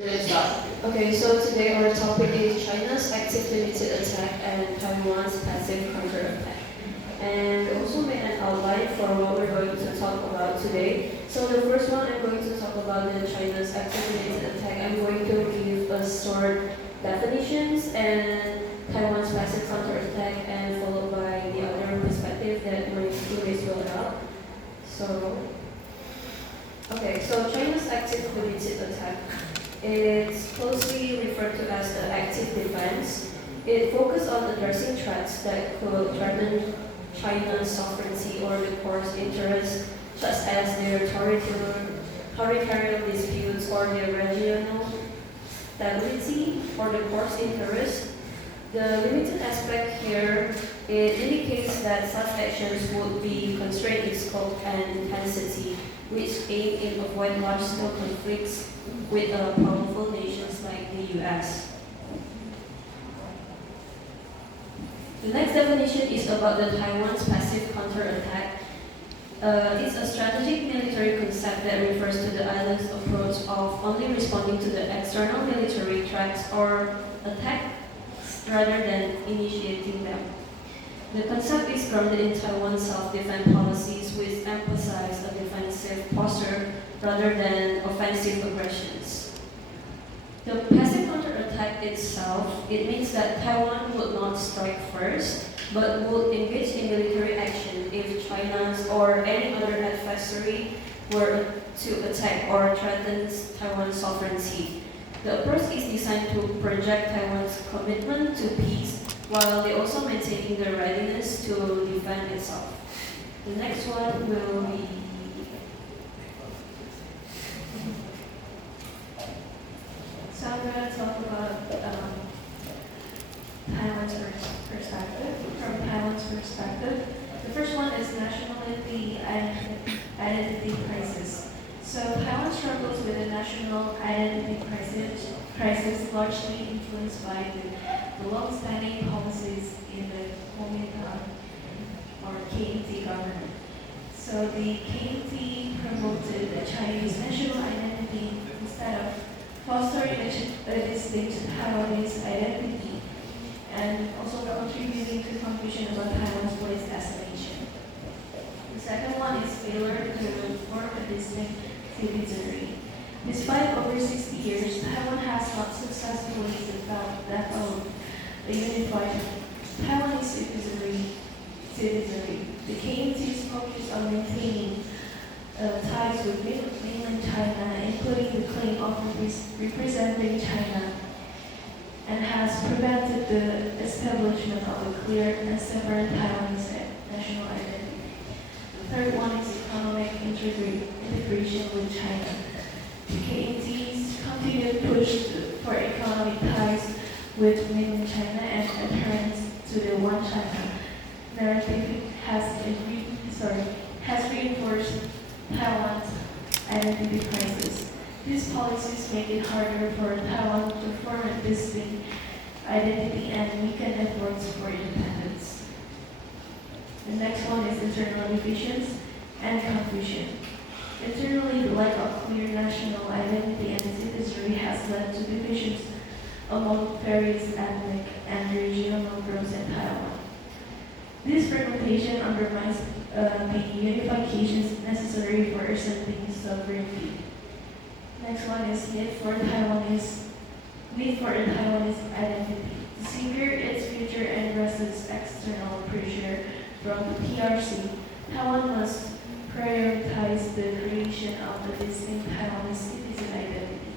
Okay, so today our topic is China's active limited attack and Taiwan's passive counterattack. And we also made an outline for what we're going to talk about today. So the first one, I'm going to talk about the China's active limited attack. I'm going to give a short definitions and Taiwan's passive counterattack, and followed by the other perspective that my students will have. So, okay, so China's active limited attack. It's closely referred to as the active defense. It focuses on addressing threats that could threaten China's sovereignty or the core's interests, such as their territorial disputes or their regional stability or the core's interests. The limited aspect here, it indicates that such actions would be constrained in scope and intensity, which aim in avoid large-scale conflicts with powerful nations like the US. The next definition is about the Taiwan's passive counterattack. It's a strategic military concept that refers to the island's approach of only responding to the external military threats or attacks rather than initiating them. The concept is grounded in Taiwan's self-defense policies, which emphasize a defensive posture rather than offensive aggressions. The passive counterattack itself, it means that Taiwan would not strike first, but would engage in military action if China's or any other adversary were to attack or threaten Taiwan's sovereignty. The approach is designed to project Taiwan's commitment to peace while they also maintaining their readiness to defend itself. The next one will be so I'm going to talk about Taiwan's perspective. From Taiwan's perspective, the first one is nationality identity crisis. So Taiwan struggles with a national identity crisis largely influenced by the long-standing policies in the Kuomintang or KMT government. So the KMT promoted the Chinese national identity instead of fostering a distinct Taiwanese identity, and also contributing to confusion about Taiwan's place as a nation. The second one is failure to form a distinct citizenry. Despite over 60 years, Taiwan has not successfully developed a unified Taiwanese citizenry. The KMT's focus on maintaining ties with mainland China, including the claim of representing China, and has prevented the establishment of a clear and separate Taiwanese national identity. The third one is economic integration with China. The KMT's continued push for economic ties with mainland China and adherence to the One China narrative has reinforced Taiwan's identity crisis. These policies make it harder for Taiwan to form a distinct identity and weaken efforts for independence. The next one is internal divisions and confusion. Internally, the lack of clear national identity and citizenry has led to divisions among various ethnic and regional groups in Taiwan. This fragmentation undermines the unifications necessary for asserting sovereignty. Next one is need for the Taiwanese identity. To secure its future and resist external pressure from the PRC, Taiwan must prioritize the creation of a distinct Taiwanese citizen identity.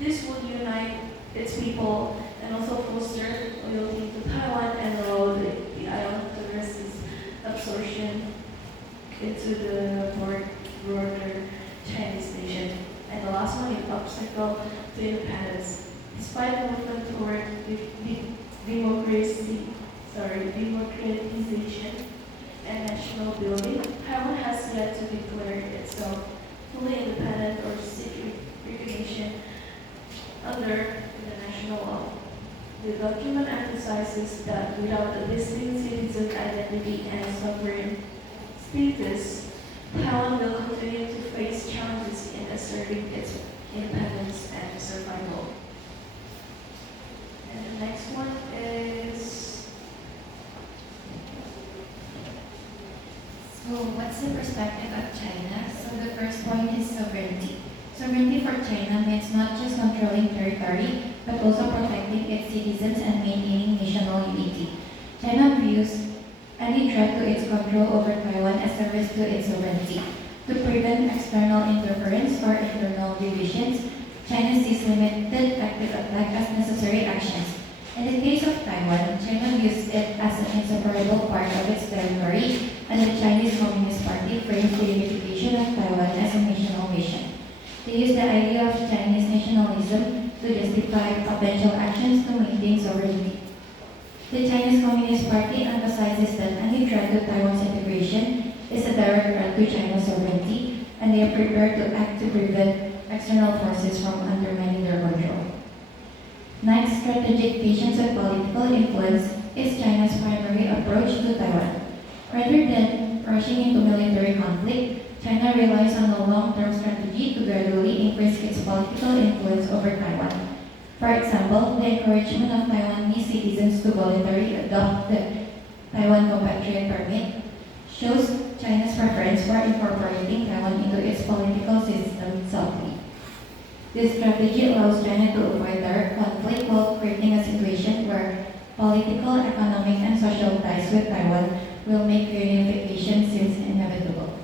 This would unite its people and also foster loyalty to Taiwan and allow the island to resist absorption into the broader Chinese nation. And the last one is obstacle to independence. Despite the movement toward democratization and national building, Taiwan has yet to declare itself fully independent or seek recognition under international law. The document emphasizes that without a distinct citizen identity and sovereign status, Taiwan will continue to face challenges in asserting its independence and survival. What's the perspective of China? So the first point is sovereignty. Sovereignty for China means not just controlling territory, but also protecting its citizens and maintaining national unity. China views any threat to its control over Taiwan as a risk to its sovereignty. To prevent external interference or internal divisions, China sees limited active attack as necessary actions. In the case of Taiwan, China views it as an inseparable part of its territory, and the Chinese Communist Party frames the unification of Taiwan as a national mission. They use the idea of Chinese nationalism to justify potential actions to maintain sovereignty. The Chinese Communist Party emphasizes that any threat to Taiwan's integration is a direct threat to China's sovereignty, and they are prepared to act to prevent external forces from undermining their control. Next, strategic patience and political influence is China's primary approach to Taiwan. Rather than rushing into military conflict, China relies on a long-term strategy to gradually increase its political influence over Taiwan. For example, the encouragement of Taiwanese citizens to voluntarily adopt the Taiwan Compatriot Permit shows China's preference for incorporating Taiwan into its political system softly. This strategy allows China to avoid direct conflict while creating a situation where political, economic, and social ties with Taiwan will make reunification seem inevitable.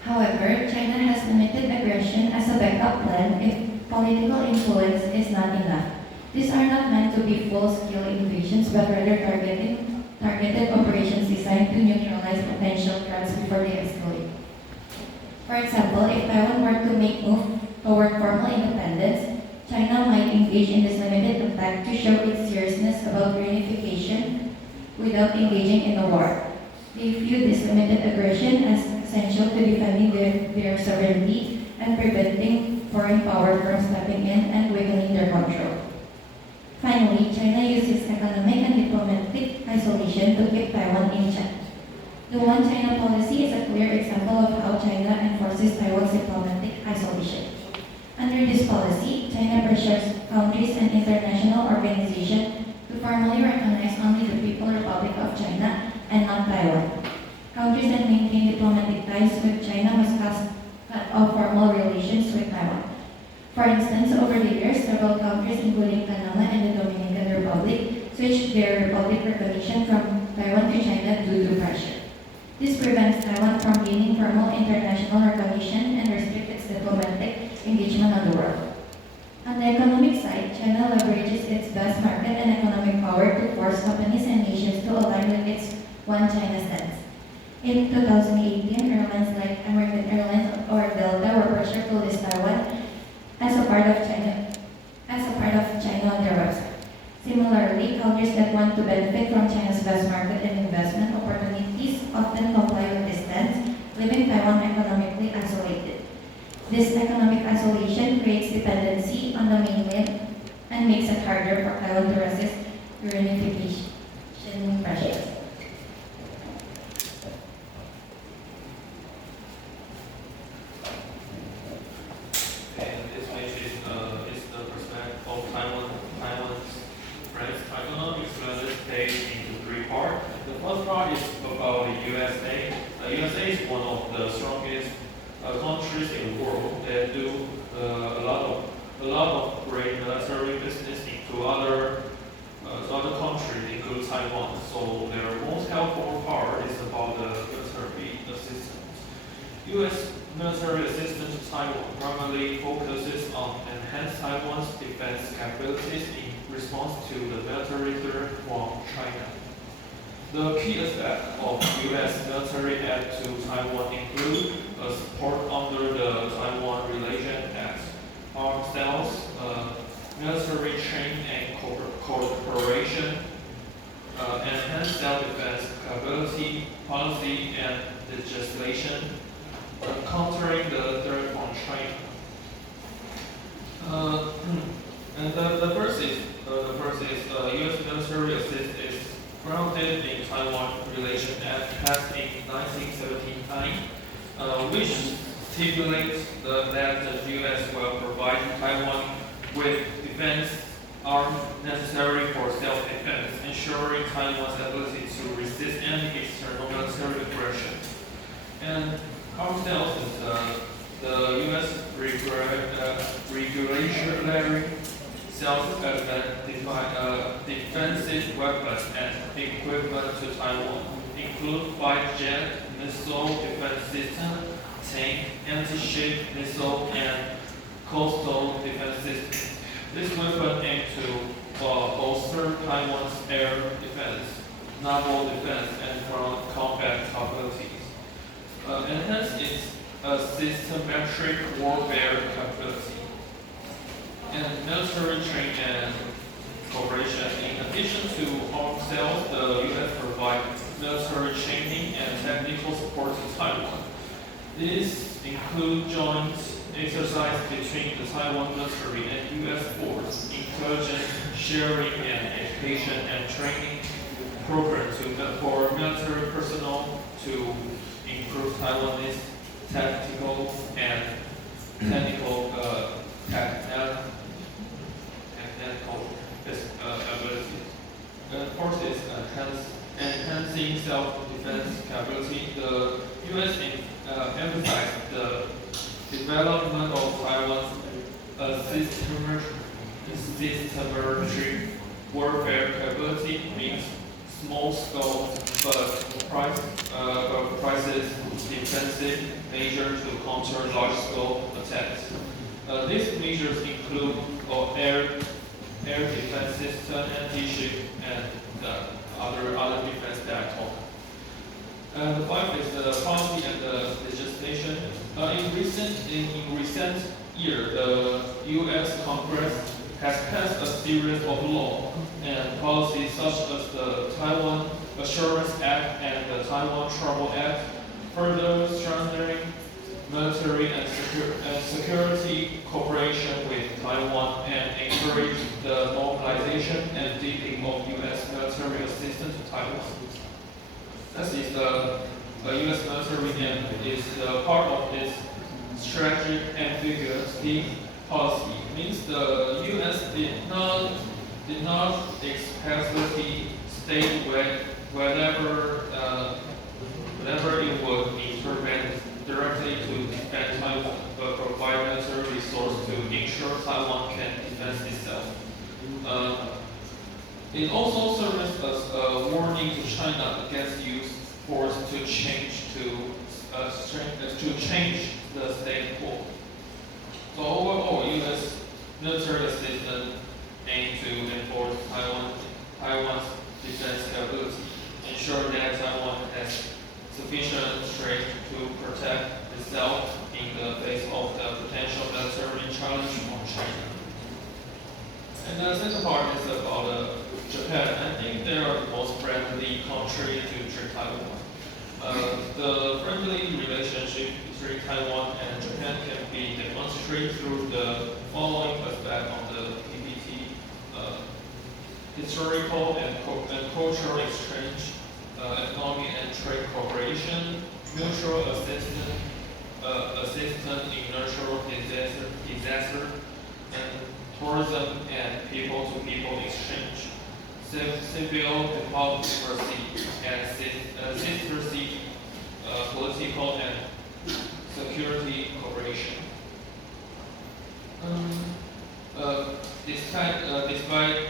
However, China has limited aggression as a backup plan if political influence is not enough. These are not meant to be full-scale invasions, but rather targeted operations designed to neutralize potential threats before they escalate. For example, if Taiwan were to make move toward formal independence, China might engage in this limited attack to show its seriousness about reunification without engaging in a war. They view this limited aggression as essential to defending their sovereignty and preventing foreign power from stepping in and weakening their control. Finally, China uses economic and diplomatic isolation to keep Taiwan in check. The One China policy is a clear example of how China enforces Taiwan's diplomatic isolation. Under this policy, China pressures countries and international organizations to formally recognize only the People's Republic of China and not Taiwan. Countries that maintain diplomatic ties with China must cut off formal relations with Taiwan. For instance, over the years, several countries, including Panama and the Dominican Republic, switched their republic recognition from Taiwan to China due to pressure. This prevents Taiwan from gaining formal international recognition and restricts its diplomatic engagement on the world. On the economic side, China leverages its vast market and economic power to force companies and nations to align with its One China stance. In 2018, airlines like American Airlines or Delta were pressured to list Taiwan as a part of China on their website. Similarly, countries that want to benefit from China's vast market and investment opportunities often comply with this stance, leaving Taiwan economically isolated. This economic isolation creates dependency on the mainland and makes it harder for Taiwan to resist reunification pressures. And this page is the perspective of Taiwan's friends. Economic strategy stays into three parts. The first part is about the USA. The USA is one of the strongest countries in the world that do a lot of great military business into other countries, including Taiwan. So their most helpful part is about the military assistance. U.S. military assistance to Taiwan primarily focuses on enhancing Taiwan's defense capabilities in response to the military threat from China. The key aspects of U.S. military aid to Taiwan include support under the Taiwan Relation Act, arms sales, military training and cooperation, enhanced self-defense capability, policy, and legislation, countering the threat from China. And the first is U.S. military assistance is grounded in Taiwan Relation Act passed in 1979, which stipulates that the U.S. will provide Taiwan with defense are necessary for self-defense, ensuring Taiwan's ability to resist any external military aggression. And ourselves is the U.S. regulatory self-defensive weapons and equipment to Taiwan include 5-jet missile defense system, tank, anti-ship missile, and coastal defense system. This weapon aims to bolster Taiwan's air defense, naval defense, and ground combat capabilities, enhance its systematic warfare capability, and military training and cooperation. In addition to arms sales, the U.S. provides military training and technical support to Taiwan. These include joint exercise between the Taiwan military and U.S. forces, intelligence sharing and education and training programs for military personnel to improve Taiwanese tactical and technical ability. Fourth is enhancing self-defense capability. The U.S. emphasized the development of Taiwan's systematic warfare capability means small-scale but prices defensive measures to counter large-scale attacks. These measures include air defense system, anti-ship, and other defense that I talked. The five is the policy and the legislation. In recent years, the U.S. Congress has passed a series of laws and policies such as the Taiwan Assurance Act and the Taiwan Travel Act, further strengthening military and security cooperation with Taiwan and encourage the mobilization and deepening of U.S. military assistance to Taiwan. This is the U.S. military and is the part of its strategic ambiguity policy. It means the U.S. did not explicitly state whenever it would intervene directly to defend Taiwan, but provide military resources to ensure Taiwan can defend itself. It also serves as a warning to China against use force to change the state quo. So overall, U.S. military assistance aims to enforce Taiwan's defense capability, ensure that Taiwan has sufficient strength to protect itself in the face of the potential military challenge from China. And the second part is about Japan. I think they are the most friendly country to Taiwan. The friendly relationship between Taiwan and Japan can be demonstrated through the following aspects of the PPT: historical and cultural exchange, economic and trade cooperation, mutual assistance in natural disaster, and tourism and people-to-people exchange, civil diplomacy and secrecy, political and security cooperation. Despite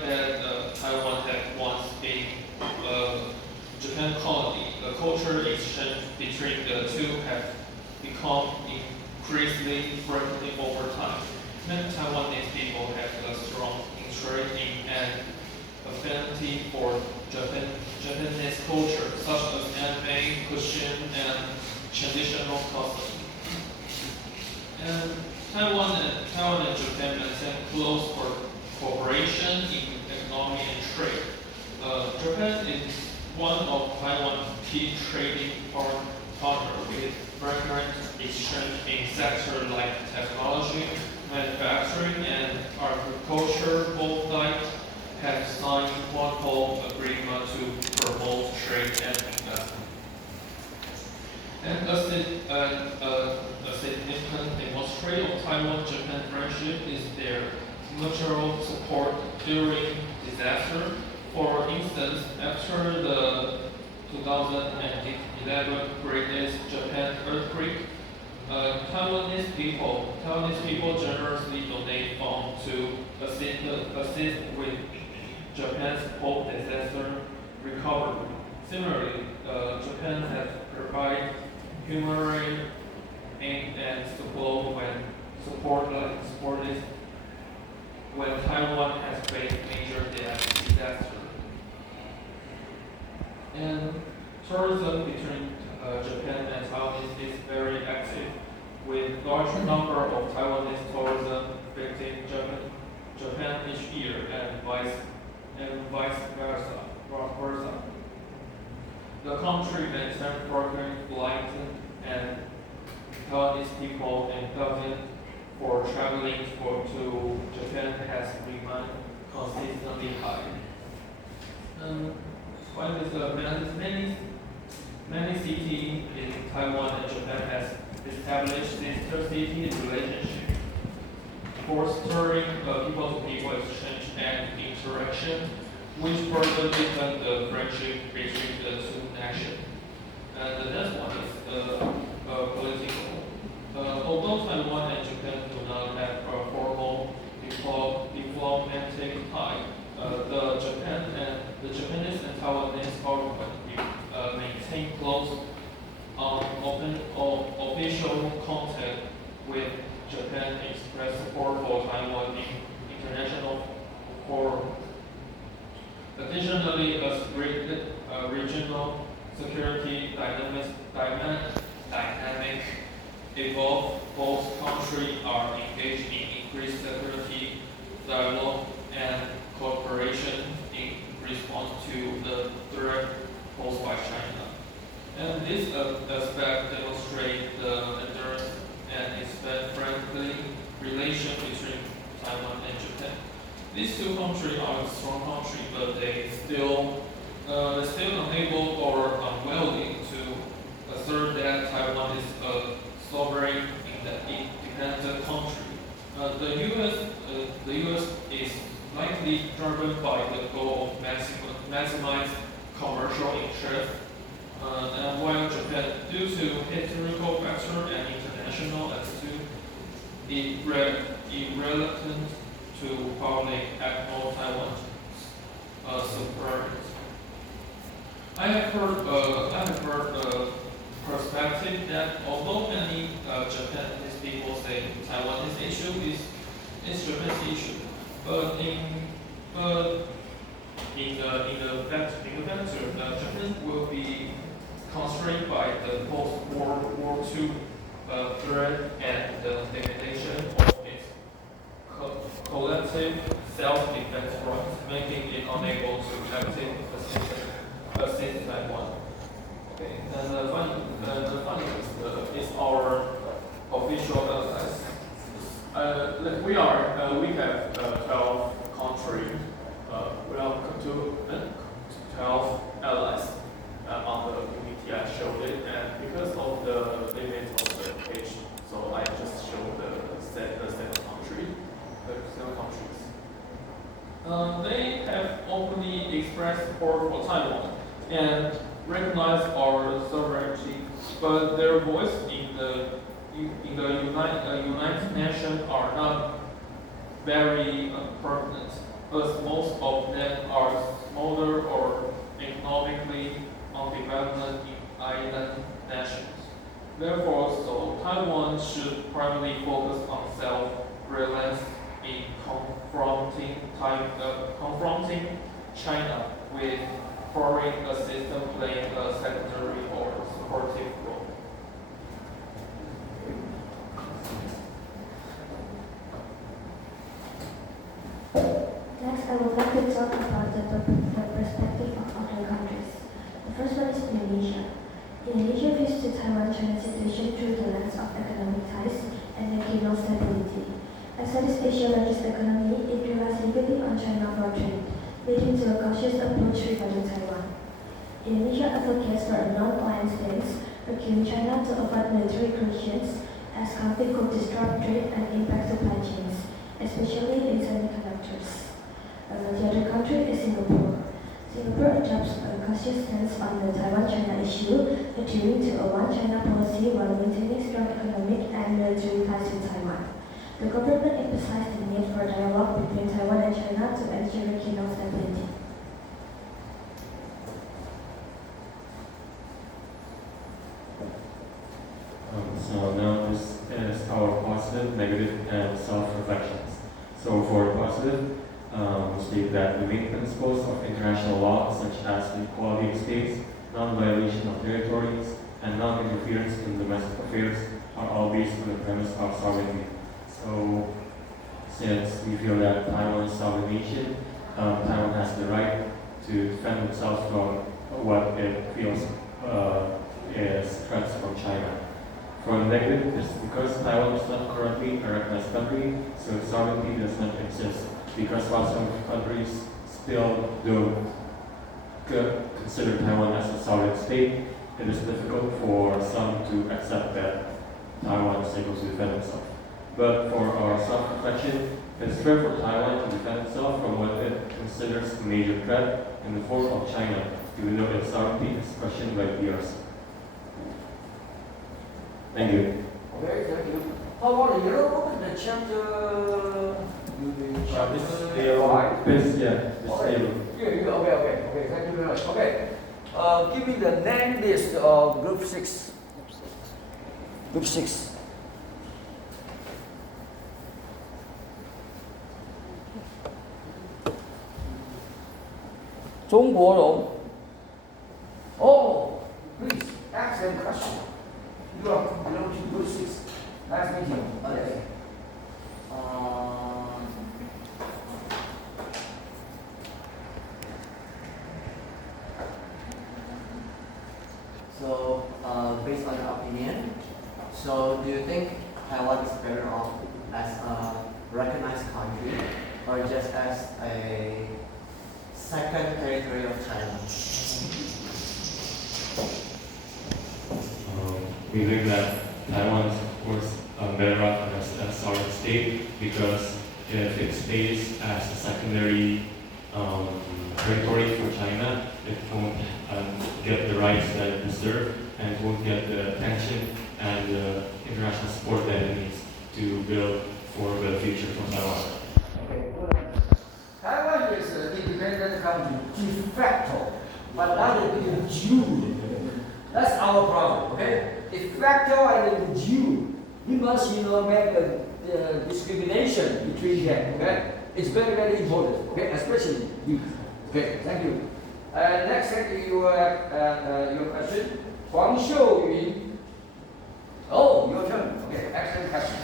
that Taiwan had once been Japan colony, the cultural exchange between the two have become increasingly friendly over time. Many Taiwanese people have a strong interest in and affinity for Japanese culture, such as anime, cuisine, and traditional customs. And Taiwan and Japan maintain close cooperation in economy and trade. Japan is one of Taiwan's key trading partners with frequent exchange in sectors like technology, manufacturing, and agriculture. Both sides have signed multiple agreements to promote trade and investment. And a significant demonstration of Taiwan-Japan friendship is their mutual support during disaster. For instance, after the 2011 Great Japan earthquake, Taiwanese people generously donate funds to assist with Japan's post-disaster recovery. Similarly, Japan has provided humanitarian aid and supported when Taiwan has faced major disaster. And tourism between Japan and Taiwan is very active, with large number of Taiwanese tourism visiting Japan each year and vice versa. The country maintains frequent flights and Taiwanese people employment for traveling to Japan has remained consistently high. One is many cities in Taiwan and Japan has established sister city relationship, fostering people-to-people exchange and interaction, which further deepen the friendship between the two nations. And the next one is political. Although Taiwan and Japan do not have a formal diplomatic tie, the Japanese and Taiwanese government maintain close official contact with Japan, express support for Taiwan in international forum. Additionally, as regional security dynamic evolve, both countries are engaged in increased security dialogue and cooperation in response to the threat posed by China. And this aspect demonstrates the endurance and expand friendly relation between Taiwan and Japan. These two countries are strong countries, but they still unable or unwilling to assert that Taiwan is a sovereign independent country. The U.S. is likely driven by the goal of maximize commercial interest, and while Japan, due to historical factor and international attitude, is reluctant to public acknowledge Taiwan's sovereignty. I have heard perspective that although many Japanese people say Taiwanese issue is Japan's issue, but in the factor, Japan will be constrained by the post-World War II threat and the limitation of its collective self-defense rights, making it unable to actively assist Taiwan. Okay, and the final is our official allies. We have 12 countries. We have 12 allies on the unity. I showed it, and because of the limit of the page, so I just showed the seven countries. They have openly expressed support for Taiwan and recognize our sovereignty, but their voice in the United Nations are not very permanent, as most of them are smaller or economically undeveloped island nations. Therefore, so Taiwan should primarily focus on self-reliance in confronting China, with foreign assistance playing a secondary or supportive role. Next, I would like to talk about the perspective of other countries. The first one is Indonesia. Indonesia views the Taiwan-China situation through the lens of economic ties and regional stability. As Southeast Asia's largest economy, it relies heavily on China for trade, leading to a cautious approach regarding Taiwan. Indonesia advocates for a non-alliance stance, urging China to avoid military incursions as conflict could disrupt trade and impact supply chains. especially in semiconductors. The other country is Singapore. Singapore adopts a cautious stance on the Taiwan-China issue, adhering to a one-China policy while maintaining strong economic and military ties to Taiwan. The government emphasized the need for dialogue between Taiwan and China to ensure regional stability. So now this is our positive, negative, and self-reflections. So for positive, we state that the main principles of international law, such as the equality of states, non-violation of territories, and non-interference in domestic affairs, are all based on the premise of sovereignty. So, since we feel that Taiwan is a sovereign nation, Taiwan has the right to defend itself from what it feels is threats from China. For the negative, it's because Taiwan is not currently a recognized country, so sovereignty does not exist. Because while some countries still don't consider Taiwan as a sovereign state, it is difficult for some to accept that Taiwan is able to defend itself. But for our self-reflection, it's fair for Taiwan to defend itself from what it considers a major threat in the form of China, even though its sovereignty is questioned by PRC. Thank you. Okay, thank you. How about the yellow book, the chapter? This yellow. Okay, thank you very much. Okay, give me the name list of group 6. Group 6. Zhongguorong. Oh, please, ask them question. You are belong to group 6. Nice meeting. Okay. So, based on your opinion, so do you think Taiwan is better off as a recognized country or just as a second territory of China? We think that Taiwan is, of course, better off as a sovereign state because if it stays as a secondary territory for China, it won't get the rights that it deserves and it won't get the attention and the international support that it needs to build for the future for Taiwan. Okay, Taiwan is an independent country, de facto, but not de jure. That's our problem, okay? De facto and de jure. We must, make a discrimination between them, okay? It's very, very important, okay? Especially you. Okay, thank you. Next, your question. Huang Xiuyun. Oh, your turn. Okay, excellent question.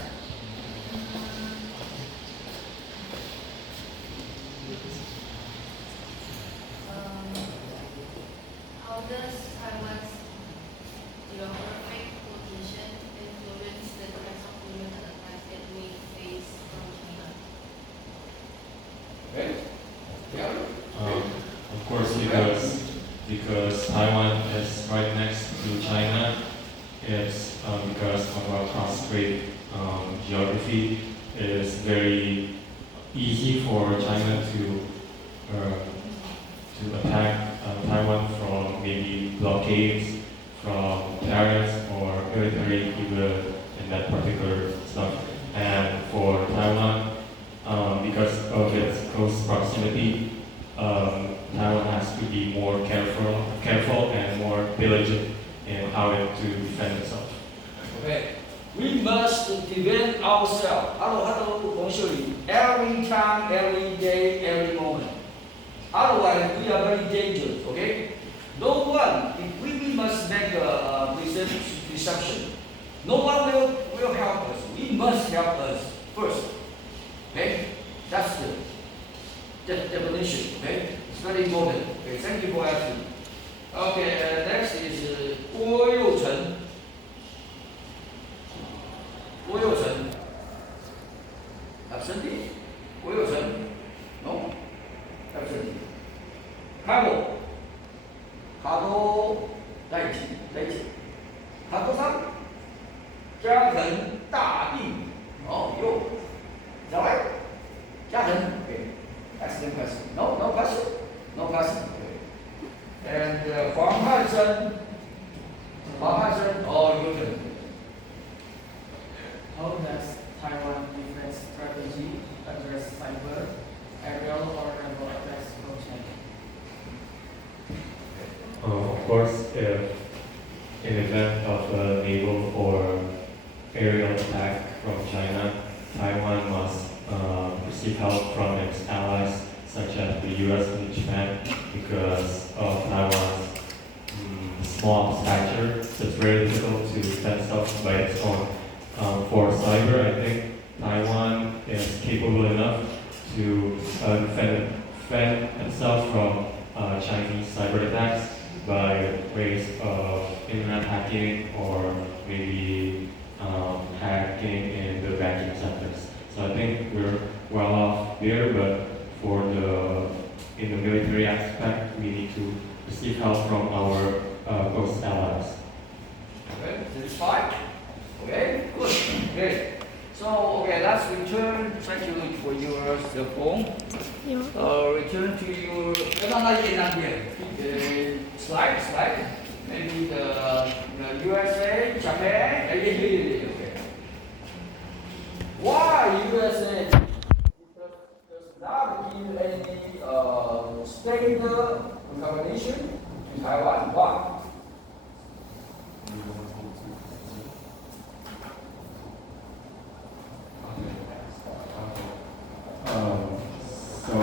How does Taiwan's geographic position influence the types of human attacks that we face from China? Okay. Yeah. Of course, because Taiwan is right next to China, it's because of our cross-strait geography. It is very easy for China to attack Taiwan from maybe blockades, from tariffs or military even in that particular stuff. And for Taiwan, because of its close proximity, Taiwan has to be more careful and more diligent in how to defend itself. Okay. We must defend ourselves. Hello, Huang Xiuyun. Every time, every day, every moment. Otherwise, we are very dangerous. Okay. No one. If we must make a perception. No one will help us. We must help us first. Okay. That's the definition. Okay. It's very important. Okay. Thank you for asking. Okay. Next is Guo Youchen. Guo Youchen. Absentee? Guo Youchen? No? Absentee. Carlo. Carlo Leite. Carlo-san. 加藤大地。哦，哟，再来。Hansen or Newton. How does Taiwan defense strategy address cyber, aerial, or naval attacks from China? Of course, if in event of a naval or aerial attack from China, Taiwan must receive help from its allies such as the US and Japan because of Taiwan's small stature. So it's very difficult to defend itself by its own. For cyber, I think Taiwan is capable enough to defend itself from Chinese cyber attacks by ways of internet hacking or maybe hacking in the banking sectors. So I think we're well off there, but in the military aspect, we need to receive help from our close allies. Okay, satisfied? Okay, good, great. So, okay, let's return, try to look for your cell phone. Return to your, slide. Maybe the USA, Japan, okay. Why USA does not give any state recognition to Taiwan? Why? So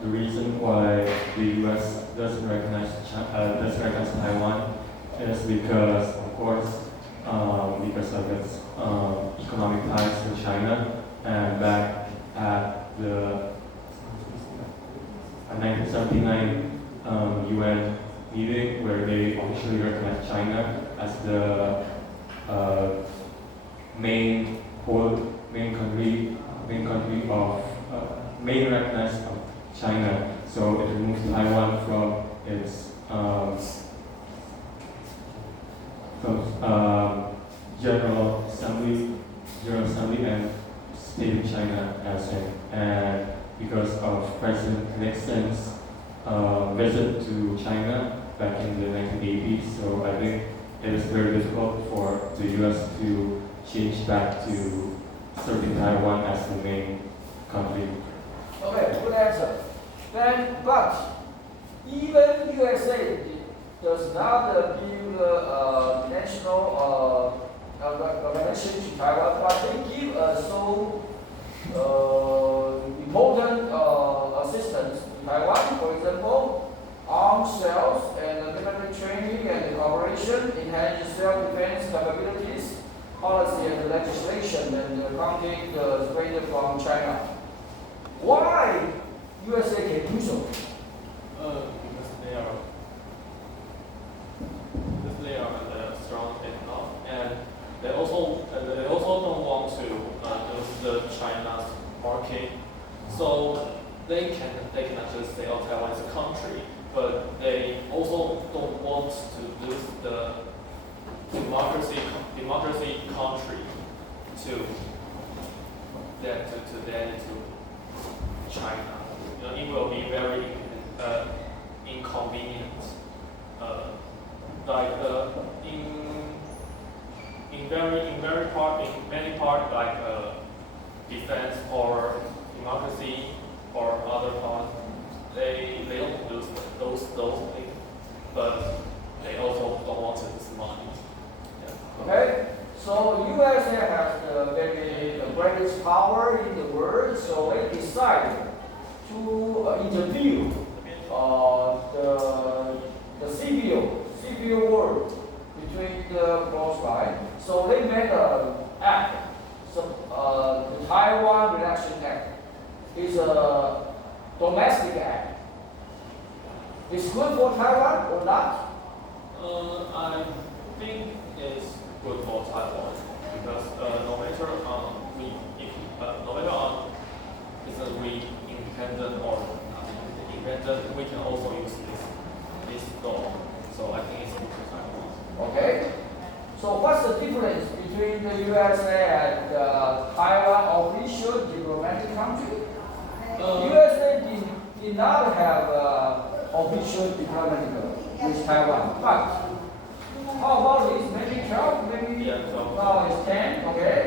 the reason why the U.S. doesn't recognize Taiwan is because, of course, because of its economic ties to China, and back at the 1979 UN meeting where they officially recognized China as the main recognized of China. So it removed Taiwan from its General Assembly and state of China as in. And because of President Nixon's visit to China back in the 1980s, so I think it is very difficult for the U.S. to change back to serving Taiwan as the main country. Okay, good answer. Then, but even USA does not give national recognition to Taiwan, but they give so important assistance to Taiwan. For example, arms sales and military training and cooperation, enhance self-defense capabilities, policy and legislation, and counting the spread from China. Why USA can do so? Because they are strong enough, and they also don't want to lose the China's market. So they cannot just say, oh, Taiwan is a country, but they also don't want to lose the democracy country to China. It will be very inconvenient. In many part like defense or democracy or other parts, they don't lose those things, but they also don't want to lose money. Yeah. Okay, so USA has the greatest power in the world, so they decided to interview the civil war between the both sides. So they made an act. So the Taiwan Reduction Act is a domestic act. It's good for Taiwan or not? I think it's good for Taiwan because no matter is we independent or not independent, we can also use this law. So I think it's good for Taiwan. Okay. So what's the difference between the USA and Taiwan official diplomatic country? USA did not have official diplomatic with Taiwan. But how about this? Maybe 12, maybe Yeah, 12. now it's 10, okay?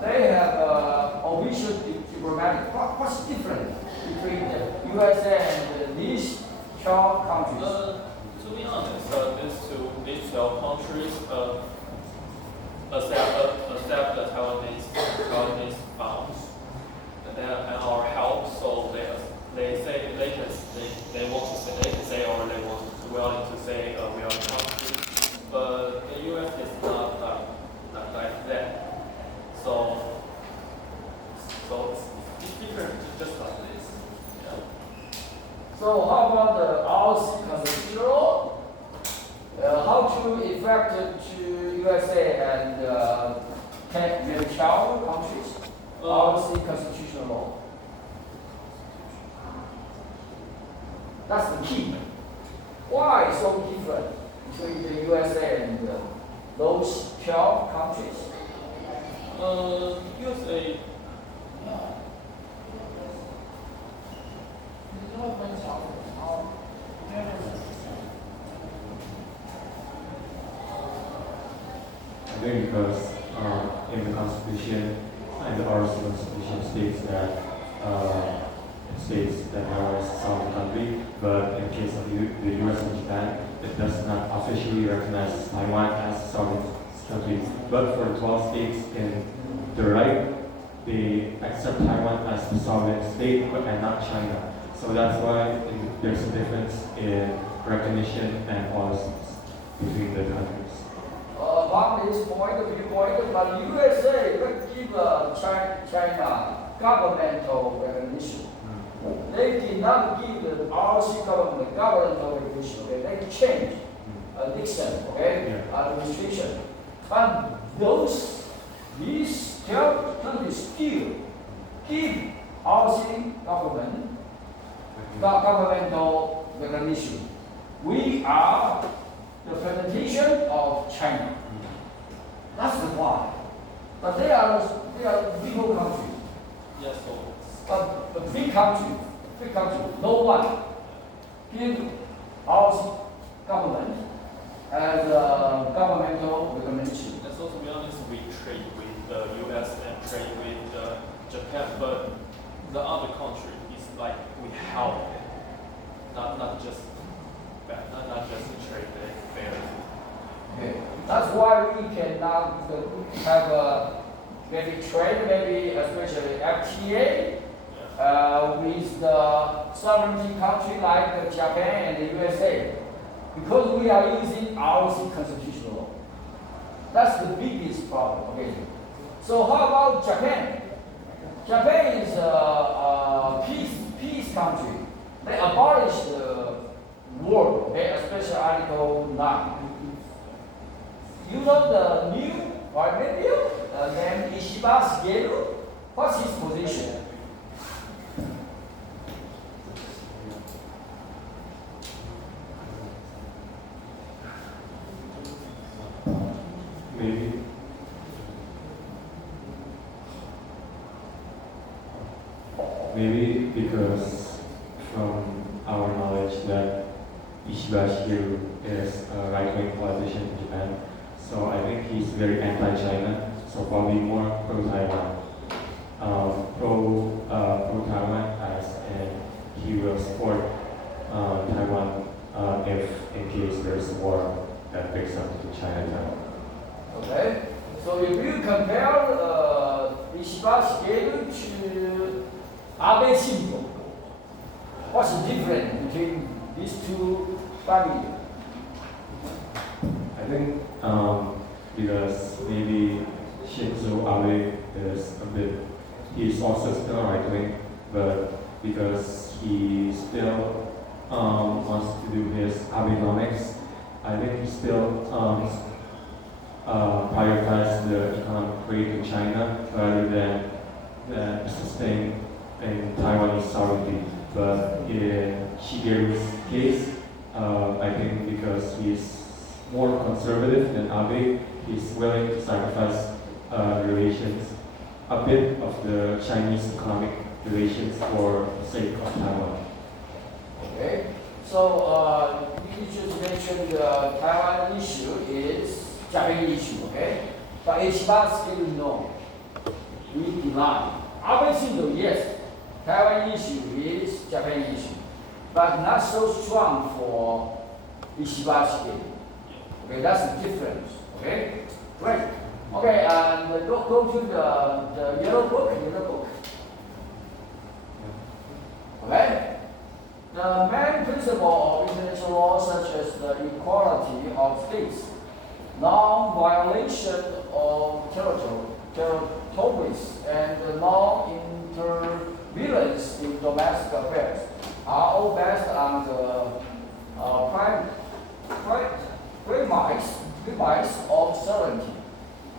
They have official diplomatic. What's different between the USA and these 12 countries? To be honest, these 12 countries accept the Taiwanese funds and our help. So they say they want to say they can say or they want willing to say we are a country, but the U.S. is not like that. So it's different, just like this. Yeah. So how about the RC constitutional law? How to effect to USA and 10 maybe 12 countries? RC constitutional law. That's the key. Why so different between the USA and those 12 countries? USA. I think because in the Constitution, and the ROC Constitution states that Taiwan is a sovereign country, but in case of the US and Japan, it does not officially recognize Taiwan as a sovereign country. But for the 12 states in the right, they accept Taiwan as the sovereign state, but and not China. So that's why there's a difference in recognition and policies between the countries. Upon this viewpoint, but USA will give China governmental recognition. They did not give the ROC government governmental recognition. Okay? They changed Nixon, okay, administration. But these 12 countries still give ROC government governmental recognition. We are the presentation of China. That's the why. But they are little country. Yes, so But the big country, no one give our government as a governmental recognition. and so to be honest, we trade with the US and trade with Japan, but the other country is like we help them, not just trade fair. Okay. That's why we cannot have maybe trade, maybe especially FTA with the sovereignty country like Japan and the USA, because we are using our constitutional law. That's the biggest problem. Okay. So how about Japan? Japan is a peace country. They abolished the war, okay, especially Article 9. You know the new prime minister named Ishiba Shigeru? What's his position? Maybe because from our knowledge that Ishiba Shigeru is a right-wing politician in Japan, so I think he's very anti-China, so probably more pro-Taiwan. Pro-Taiwan as in he will support Taiwan if in case there's a war that breaks up between China and Taiwan. Okay, so if you compare Ishiba Shigeru to Abe Shinzo, what's the difference between these two families? I think because maybe Shinzo Abe is he's also still right-wing, but because he still wants to do his Abenomics, I think he still prioritize the economic growth in China rather than assisting in Taiwanese sovereignty. But in Shigeru's case, I think because he's more conservative than Abe, he's willing to sacrifice relations, a bit of the Chinese economic relations for the sake of Taiwan. Okay, so teachers mentioned the Taiwan issue is Japanese issue, okay? But it's not still no. We deny. Obviously, though, yes, Taiwan issue is Japanese issue, but not so strong for Ishibashi. Okay, that's the difference. Okay, great. Okay, and go to the yellow book. Okay. The main principle of international law, such as the equality of states, non-violation of territories, and the non-interference in domestic affairs, are all based on the premise of sovereignty.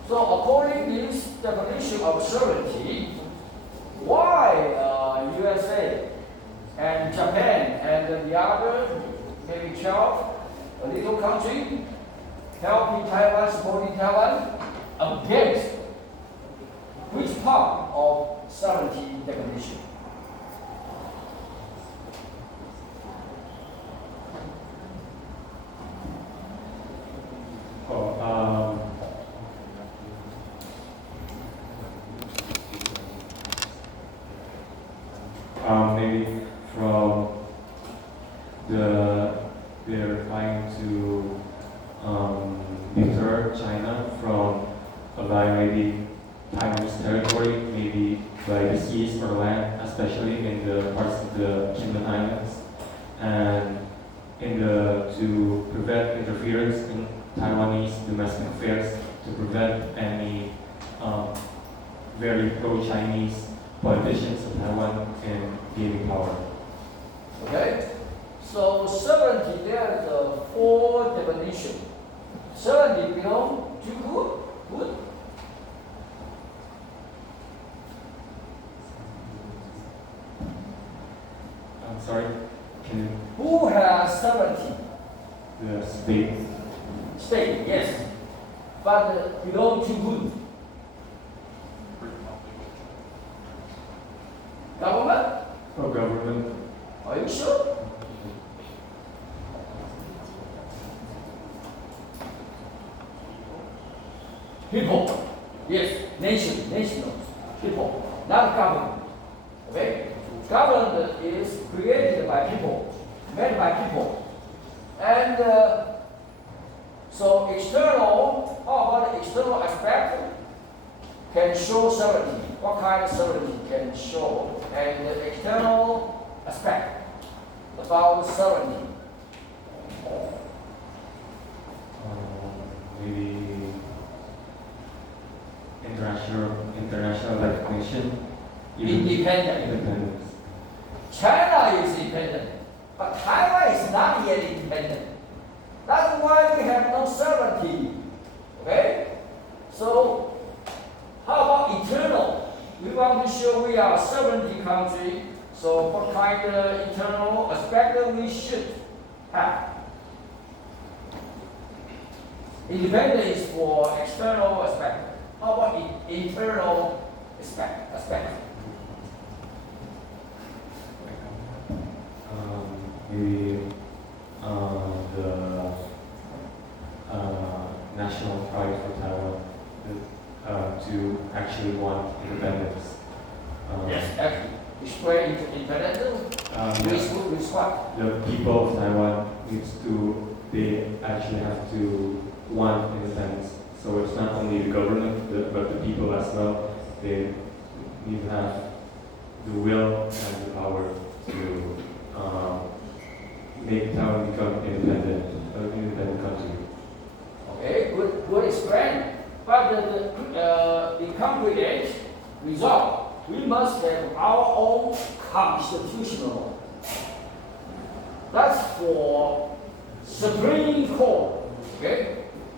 So, according to this definition of sovereignty, why USA and Japan and the other maybe 12 a little country helping Taiwan, supporting Taiwan against which part of sovereignty definition? Maybe from they're trying to deter China from violating Taiwan's territory, maybe by the seas or land, especially in the parts of the Kinmen Islands, and to prevent interference in Taiwanese domestic affairs, to prevent any very pro-Chinese politicians of Taiwan in gaining power. Okay? So sovereignty, there is a 4 definition. Sovereignty belong to who? I'm sorry, can you? Who has sovereignty? The state. State, yes. But belong to who? Government? Oh, government. Are you sure? People. Yes, national. People, not government. Okay? Government is created by people, made by people. And so external, how about the external aspect can show sovereignty? What kind of sovereignty can show? And the external aspect about sovereignty. Maybe international recognition. Independence. China is independent, but Taiwan is not yet independent. That's why we have no sovereignty. Okay? So, how about internal? We want to show we are a sovereignty country. So, what kind of internal aspect we should have? Independence is for external aspect. How about internal aspect? Maybe the national pride for Taiwan to actually want independence. Yes, actually. Explain independence with what? The people of Taiwan they actually have to want independence. So it's not only the government, but the people as well. They need to have the will and the power to make Taiwan become an independent country. Okay, good explain. But the concrete result, we must have our own constitutional. That's for Supreme Court. Okay,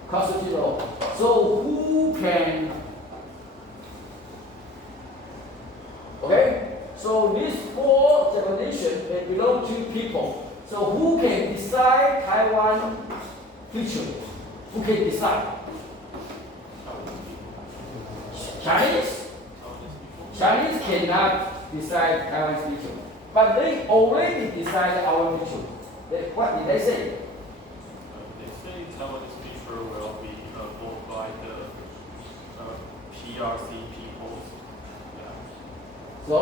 constitutional. So who can? Okay, so these 4 definitions they belong to people. So who can decide Taiwan future? Who can decide? Chinese? Chinese cannot decide Taiwan's future. But they already decided our future. What did they say? PRC peoples. Yeah. So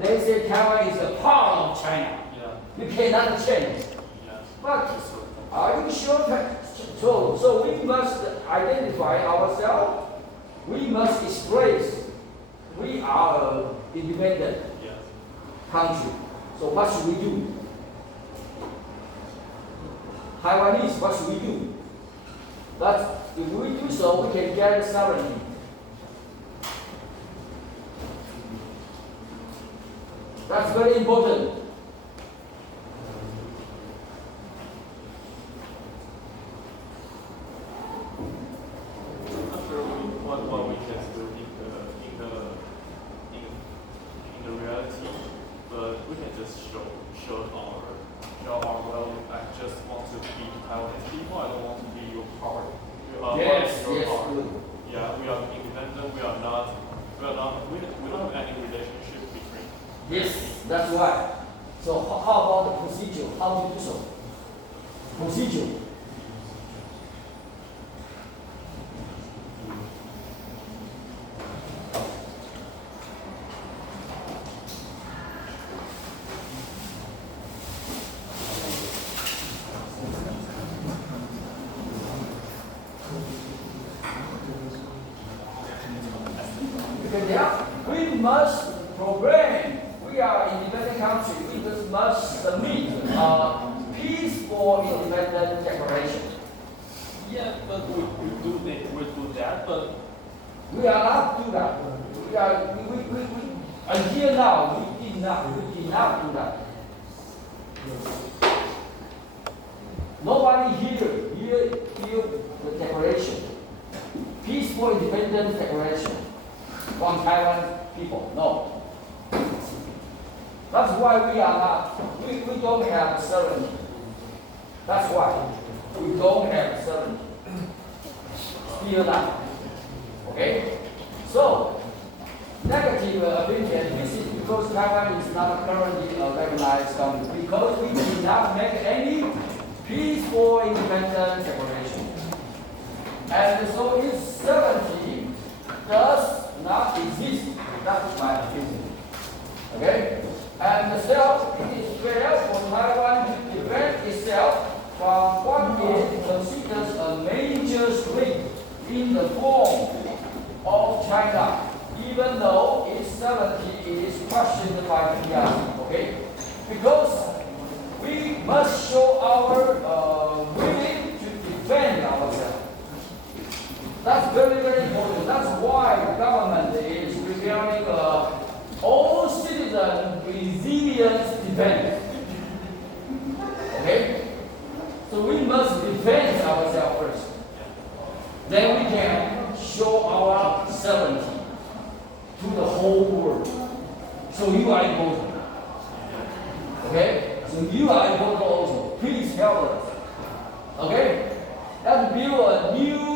they say Taiwan is a part of China. Yeah. You cannot change. Yeah. But So, are you sure that? So we must identify ourselves. We must express we are an independent yes. country. So what should we do? Taiwanese, what should we do? But if we do so, we can get sovereignty. That's very important. I'm not sure what we can do in the reality, but we can just show our I just want to be Taiwanese people. I don't want to be your part. Yes, your yes, part. good. Yeah, we are independent. We don't have any relationship between. Yes, that's right. So how about the procedure? How to do so? Procedure. Because yeah, we must program. We are an independent country. We just must submit a peaceful independent declaration. Yeah, but we do that, but We are not do that. Until now we did not do that. Nobody here the declaration. Peaceful independence declaration from Taiwan people. No. That's why we are not, we don't have sovereignty. That's why we don't have sovereignty. Still not. Okay? So, negative opinion, this is because Taiwan is not currently a recognized country, because we did not make any peaceful independence declaration. And so its sovereignty does not exist. That's my opinion. Okay? And it is fair for Taiwan to defend itself from what it considers a major threat in the form of China, even though its sovereignty is questioned by PRC. Okay? Because we must show our willing to defend ourselves. That's very, very important. That's why the government is preparing all citizen resilience defense. Okay? So we must defend ourselves first. Then we can show our sovereignty to the whole world. So you are important. Okay? So you are important also. Please help us. Okay? Let's build a new